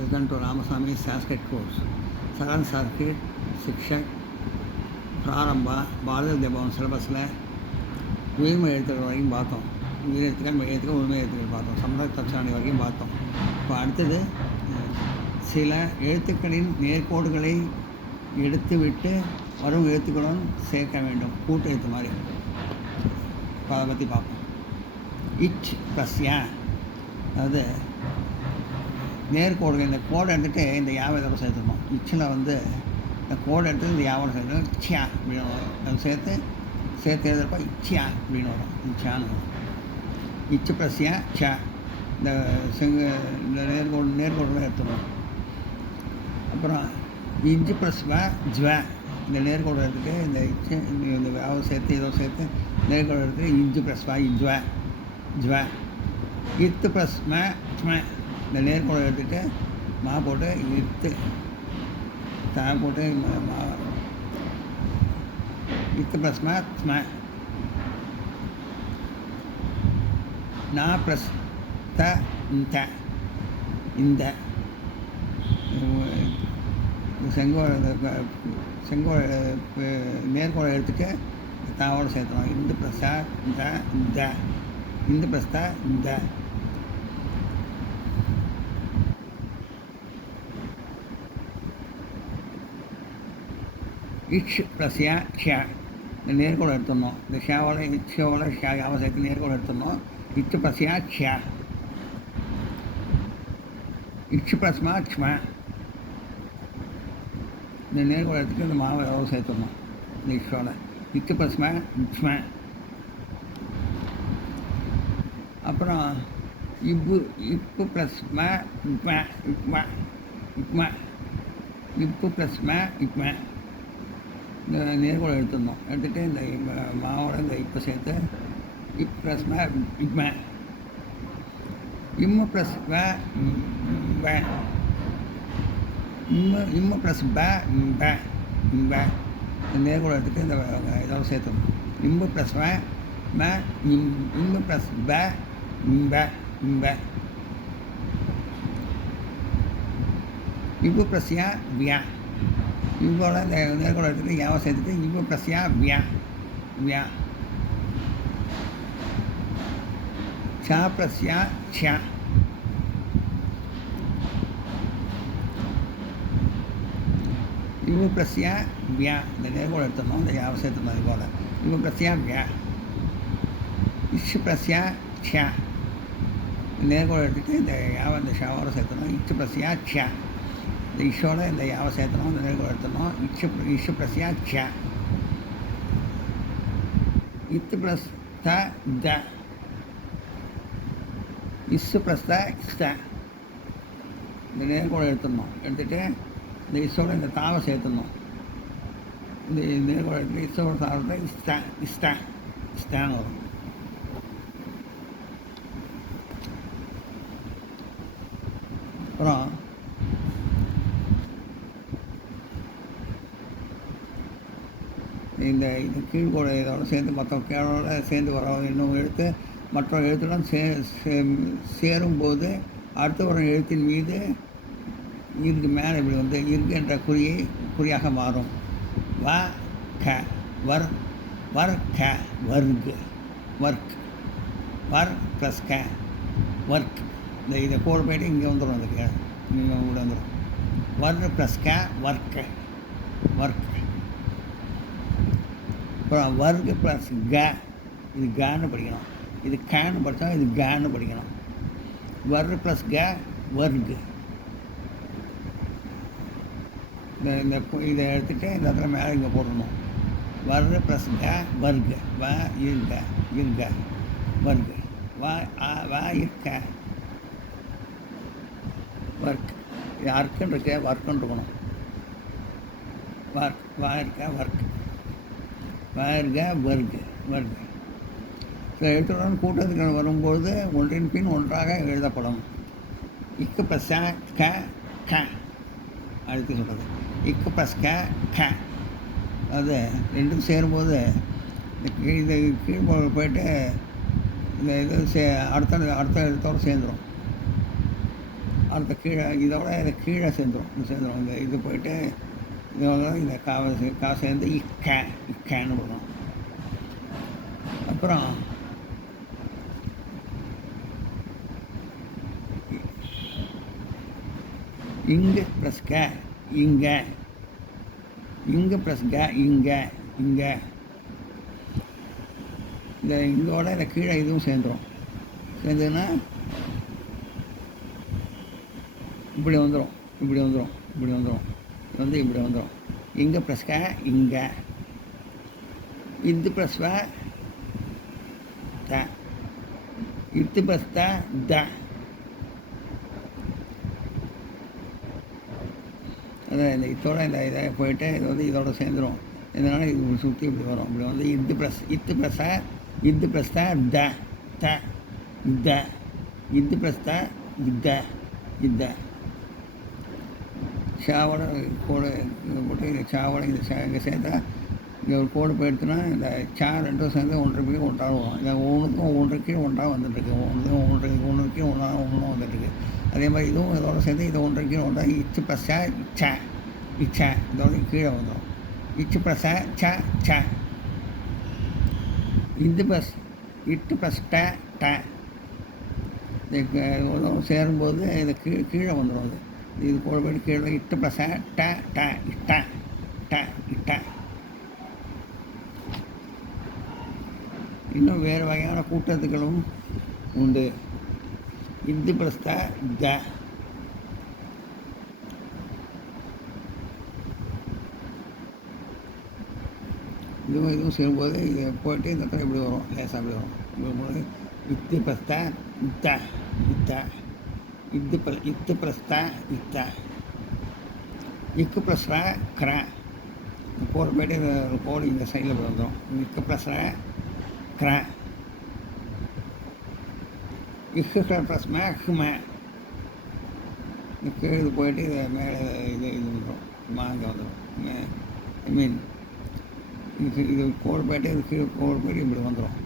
Welcome to Ramasamy Sanskrit course. Second Sanskrit Shiksha Prarambha பாரத தேபம் சிலபஸில் உயிர்மை எழுத்துக்கள் வரைக்கும் பார்த்தோம். உயிர் எழுத்துக்கள் மெய் எழுத்துக்கள் உண்மை எழுத்துக்கள் பார்த்தோம். சமுதாய தற்சாணி வரைக்கும் பார்த்தோம். இப்போ அடுத்தது சில எழுத்துக்களின் நேர்கோடுகளை எடுத்துவிட்டு வரும் எழுத்துக்களுடன் சேர்க்க வேண்டும். கூட்டு எழுத்து மாதிரி. இப்போ அதை பற்றி பார்ப்போம். இச் ப்ளஸ் யா, அதாவது நேர்கோடுகள், இந்த கோடை எடுத்துகிட்டு இந்த யாவை இதோட சேர்த்துக்கணும். இச்சில் வந்து இந்த கோடை எடுத்து இந்த யாவோட சேர்த்துக்கணும். இச்சியா அப்படின்னு வரும். அது சேர்த்து எழுதுறப்ப இச்சியா அப்படின்னு வரும். இச்சான்னு வரும். இச்சு ப்ளஸ் யா சா, இந்த இந்த நேர்கோடுகளை எடுத்துக்கணும். அப்புறம் இஞ்சு ப்ளஸ் வ ஜ்வ, இந்த நேர்கோடு எடுத்துகிட்டு இந்த இச்சு இந்த யாவை சேர்த்து இதோ சேர்த்து நேர்கோடு எடுத்துகிட்டு இஞ்சு ப்ளஸ் வா இஜ்வ ஜ்வ. இத்து ப்ளஸ் ம ஸ்ம, இந்த நேர்கோடை எடுத்துகிட்டு மா போட்டு இத்து தா போட்டு இத்து ப்ளஸ் ம ஸ்ம. நா ப்ளஸ் த த, இந்த செங்கோட நேர்கோடை எடுத்துகிட்டு தாவோடு சேர்த்துணும். இந்த ப்ளஸ் த இந்த, இந்த ப்ளஸ் த இந்த. இச் ப்ளஸ் யா ஷா, இந்த நேர்கோடு எடுத்துடணும். இந்த ஷாவோட இச்சோட ஷா யாவை சேர்த்து நேர்கோடு எடுத்துடணும். இச்சு ப்ளஸ் யா ஷா. இச்சு ப்ளஸ் மா ச்மா, இந்த நேர்கோடு எடுத்துகிட்டு இந்த மாவை எவ்வளோ சேர்த்துடணும். இந்த இச்சோட இச்சு ப்ளஸ் மா ச்மா. அப்புறம் இப்பு ப்ளஸ் ம இப்மா இப்மா இப்மா, இப்பு ப்ளஸ் ம இப்மா, இந்த நேர்கோடு எடுத்துடணும். எடுத்துகிட்டு இந்த மாவோட இந்த இப்போ சேர்த்து இப் ப்ளஸ் ம இப்ம. இம்மு ப்ளஸ் வ வ, இம்மு ப்ளஸ் ப ப இம்ப, இந்த நேர்கோடு எடுத்துகிட்டு இந்த இதோட சேர்த்துடணும். இம்பு ப்ளஸ் வ ம இம்பு ப்ளஸ் ப இம்ப இம்ப. இவ்வு ப்ளஸ் யா வியா, இவ்வோட இந்த நேர்கோடு எடுத்துகிட்டு யாவை சேர்த்துட்டு இவ்வு ப்ளஸ் யா வியா வியா. சா ப்ளஸ் யா ஷா, இவ்வு ப்ளஸ் யா வியா, இந்த நேர்கோடு எடுத்துடணும். இந்த யாவை சேர்த்துடணும். இது போல் இவ்வு ப்ளஸ் யா வியா. இச்சு ப்ளஸ் யா ஷா, நேர்கோடு எடுத்துகிட்டு இந்த யாவை இந்த ஷாவோட சேர்த்தணும். இச்சு ப்ளஸ் யா ஷா, இந்த இஷோட இந்த யாவை சேர்த்தணும். இந்த நேர்கோடு எடுத்துடணும். இச்சு ப்ளஸ் யா ஷா. இத்து ப்ளஸ் த த, இஸ்ஸு ப்ளஸ் த இஸ்த, இந்த நேர்கோடு எடுத்துடணும். எடுத்துகிட்டு இந்த இஸ்ஸோட இந்த தாவை சேர்த்துடணும். இந்த நேர்கோடு எடுத்துகிட்டு இஸ்ஸோட தாவத்தை இஸ்த இஸ்த இஸ்தான்னு வரும். அப்புறம் இந்த இது கீழ்கோடு இதோட சேர்ந்து மற்ற கேளோட சேர்ந்து வர இன்னும் எழுத்து மற்ற எழுத்துடன் சேரும்போது அடுத்த ஒரு எழுத்தின் மீது இருக்கு மேலே இப்படி வந்து இருக்கு என்ற குறியாக மாறும். வ க வர் வர் க வர்க் ஒர்க் வர் ப்ளஸ் க ஒர்க். இந்த இதை கோடு போய்ட்டு இங்கே வந்துடும். இதுக்கு இங்கே கூட வந்துடும். வர் ப்ளஸ் க ஒர்க்கு ஒர்க். அப்புறம் வர்க் ப்ளஸ் க, இது கான்னு படிக்கணும். இது கேன்னு படித்தா இது கான்னு படிக்கணும். வர் ப்ளஸ் க வர்க். இந்த இதை எடுத்துகிட்டு இந்த இடத்துல மேலே இங்கே போடணும். வர் ப்ளஸ் க வர்க் வ இருக்க இருக்க வர்க் வ இருக்க ஒர்க். இது அர்க்குன்னு இருக்க ஒர்க்குன்னு இருக்கணும். ஒர்க் வா இருக்க ஒர்க் வா இருக்க ஒர்க் ஒர்க். சில எழுத்துடன் கூட்டத்துக்கு வரும்போது ஒன்றின் பின் ஒன்றாக எழுதப்படும். இக்கு ப்ளஸ் க க, அடுத்து சொல்கிறது இக்கு ப்ளஸ் க க. அது ரெண்டும் சேரும்போது இந்த கீழ் போயிட்டு இந்த இது அடுத்த எழுத்தோடு சேர்ந்துடும். அடுத்த கீழே இதோட இதை கீழே சேர்ந்துடும் இந்த இது போயிட்டு இதோட இந்த கா சேர்ந்து இக்கேன்னு போடுறோம். அப்புறம் இங்கு ப்ளஸ் க இங்கே, இங்கு ப்ளஸ் க இங்கே, இந்த இதோட இந்த கீழே இதுவும் சேர்ந்துடும். சேர்ந்ததுன்னா இப்படி வந்துடும். இப்படி வந்துடும். இப்படி வந்துடும். இங்கே ப்ளஸ் க இங்கே, இது ப்ளஸ் வ த, இது ப்ளஸ் த. அதான் இந்த இதோட இந்த இதை போயிட்டு இது வந்து இதோட சேர்ந்துடும். இதனால் இது சுற்றி இப்படி வரும். இப்படி வந்து இது ப்ளஸ் த த த, இது ப்ளஸ் த இத ஷாவோட கோடு போட்டு இந்த ஷாவோட இந்த இங்கே சேர்த்தா இங்கே ஒரு கோடு போயிடுச்சுன்னா இந்த சா ரெண்டும் சேர்ந்து ஒன்றரை ஒன்றாக வரும். இந்த ஒன்றுக்கும் ஒன்றுக்கு ஒன்றாக வந்துட்டுருக்கு. ஒன்றுக்கு ஒன்றாக வந்துட்டுருக்கு. அதே மாதிரி இதுவும் இதோட சேர்ந்து இது ஒன்றுக்கு ஒன்றாக இச்சு ப்ளஸ் இச்சா இதோட கீழே வந்துடும். இச்சு ப்ளஸ் ச, இது ப்ளஸ் இட்டு ப்ளஸ் ட. இது சேரும்போது இது கீழே வந்துடும். அது இது கூட போய்ட்டு கீழே இட்டு ப்ளஸ் இட்ட. இன்னும் வேறு வகையான கூட்டத்துக்களும் உண்டு. இது ப்ளஸ் த. இதுவும் சேரும்போது இது போயிட்டு இந்த இடத்துல இப்படி வரும். லேசாக அப்படி வரும். இப்படி போது இது ப்ளஸ் இத்த. இது ப்ளஸ் இத்த. இக்கு ப்ளஸ் கிர. கோடு போய்ட்டு இந்த கோடு இந்த சைடில் போய் வந்துடும். இக்கு ப்ளஸ் கிர. இக்கு ப்ளஸ் ஹும. இந்த கீழே இது போயிட்டு இதை மேலே இது வந்துடும். இங்கே வந்துடும். ஐ மீன் இது கோடு போய்ட்டு இது கீழே கோடு போய்ட்டு இப்படி வந்துடும்.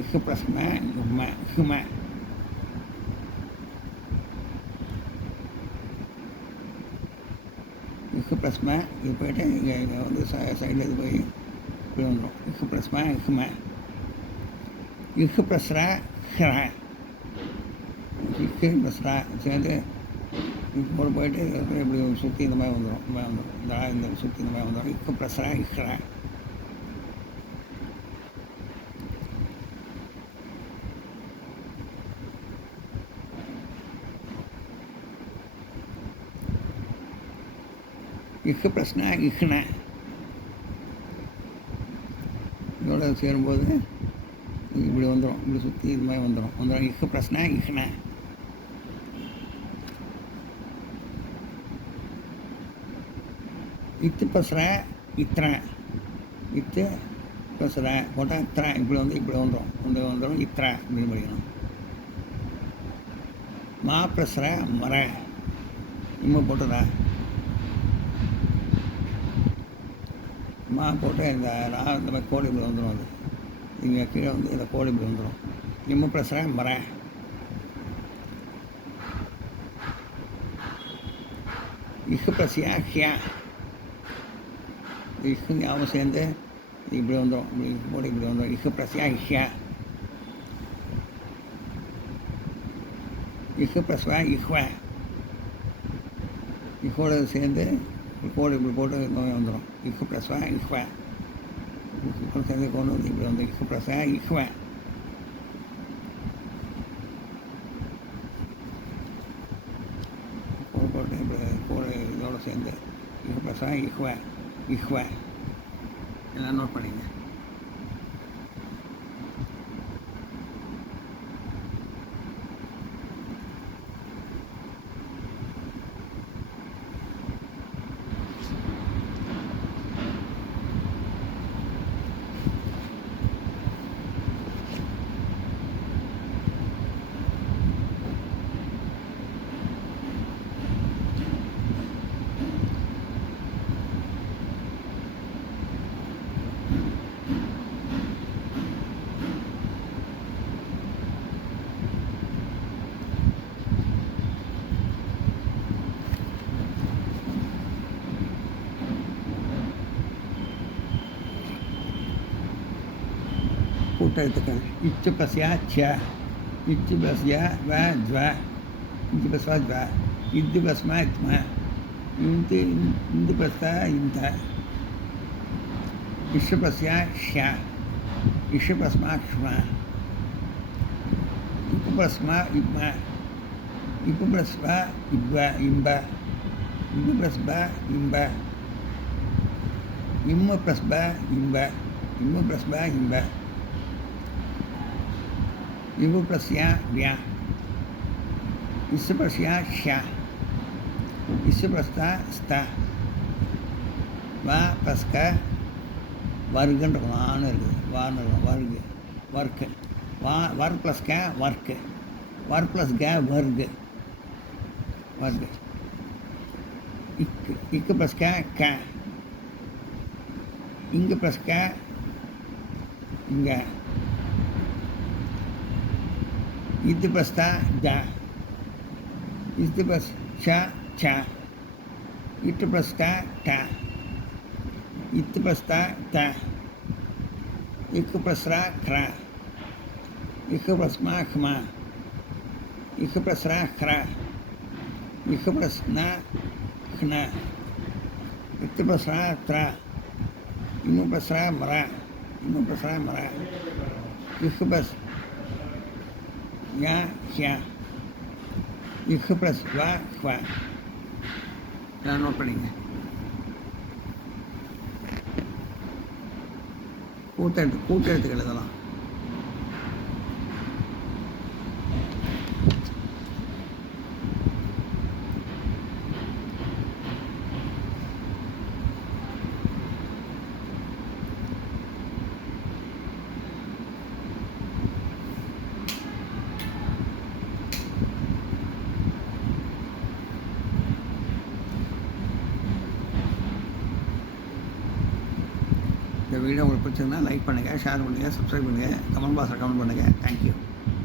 இக்கு ப்ளஸ் ஹும. இக்கு ப்ளஸ் இது போய்ட்டு இங்கே வந்து சைடில் இது போய் இப்படி வந்துடும். இக்கு ப்ளஸ் ஹும. இக்கு ப்ளஸ் ஹிர. இக்கு ப்ளஸ் சேர்ந்து கோடு போய்ட்டு இப்படி சுற்றி இந்த மாதிரி வந்துடும். இந்த சுற்றி இந்த மாதிரி வந்துடும். இக்கு ப்ளஸ் ஹிர. இக்கு ப்ளஸ் இஹ்ன. இதோட சேரும்போது இப்படி வந்துடும். இப்படி சுற்றி இது மாதிரி வந்துடும். இக்கு ப்ளஸ் இஹ்ன. இத்து ப்ளஸ் இத்திர. இத்து ப்ளஸ் போட்டால் இத்திர. இப்படி வந்துடும். இத்திர அப்படின்னு படிக்கணும். மா ப்ளஸ் மர. இம்மை போட்டுதா மா போட்டு இந்த இந்த மாதிரி கோடி இப்படி வந்துடும். அது இங்கே கீழே வந்து இந்த கோடி இப்படி வந்துடும். இம்மை ப்ளஸ் மர. இக்கு ப்ளஸ் ஹியா. இக்கு ஞாபகம் சேர்ந்து இப்படி வந்துடும். இப்படி போட்டு இப்படி வந்துடும். இக்கு ப்ளஸ் ஹியா. இக்கு ப்ளஸ் இஹ்வ. இக்கோடு சேர்ந்து கோடு இப்படி போட்டு வந்துடும். இக்கு ப்ளஸ் இஹ்வ. சேர்ந்து கொண்டு வந்து இப்படி வந்து இக்கு ப்ளஸ் இஹ்வ. போட்டு இப்படி கோடு இதோடு சேர்ந்து இக்கு ப்ளஸ் இஹ்வ. எல்லாம் நோட் பண்ணிங்க. கூட்டெழுத்துக்கள் இச்சு பஸ்யா ச, இச்சு பஸ்யா வ ஜ்வ, இச்சு பஸ்வா ஜ்வ, இது பஸ்மா இத்ம, இந்து பஸ்தா இந்த, இஷு பஸ்யா ஷ, இஷு பஸ்மா க்ஷ்ம, இப்பு பஸ்மா இப்ம, இப்பு பஸ்பா இப்ப இம்ப, இப்பு பஸ்ப இம்ப, இம்மு பஸ்ப இம்ப, இம்மு பஸ்ப இம்ப, இவு பஸ்யா வியா, இசு பஸ்யா ஷ, இசு பஸ்தா ஸ்த, வ பஸ்க வர்க்குன்னு இருக்கும், ஆன்னு இருக்குது, வான்னு இருக்கும், வர்க்கு வர்க்கு, வர் ப்ளஸ் க வர்க்கு, வர் ப்ளஸ் க வர்க்கு வர்க்கு, இக்கு ப்ளஸ் க, இங்கு ப்ளஸ் க இங்க, இது ப்ளஸ் த த, இது ப்ளஸ் ச, இட்டு ப்ளஸ் த ட, இத்து ப்ளஸ் த த, இக்கு ப்ளஸ் ர க்ர, இக்கு ப்ளஸ் ம க்ம, இக்கு ப்ளஸ் ர க்ர, இக்கு ப்ளஸ் ந க்ன, இத்து ப்ளஸ் ர த்ர, இம்மு ப்ளஸ் ர மர, இம்மு ப்ளஸ் ர மர, இக்கு ப்ளஸ் ய ஹ்ய, இக்கு ப்ளஸ் வ ஹ்வ. நான் நோட் பண்ணிங்க. கூட்டெழுத்துக்கள் இதெல்லாம். இந்த வீடியோ உங்களுக்கு பிடிச்சிருந்தா லைக் பண்ணுங்கள், ஷேர் பண்ணுங்கள், சப்ஸ்கிரைப் பண்ணுங்கள், கமெண்ட் பாக்ஸில் கமெண்ட் பண்ணுங்கள். தேங்க்யூ.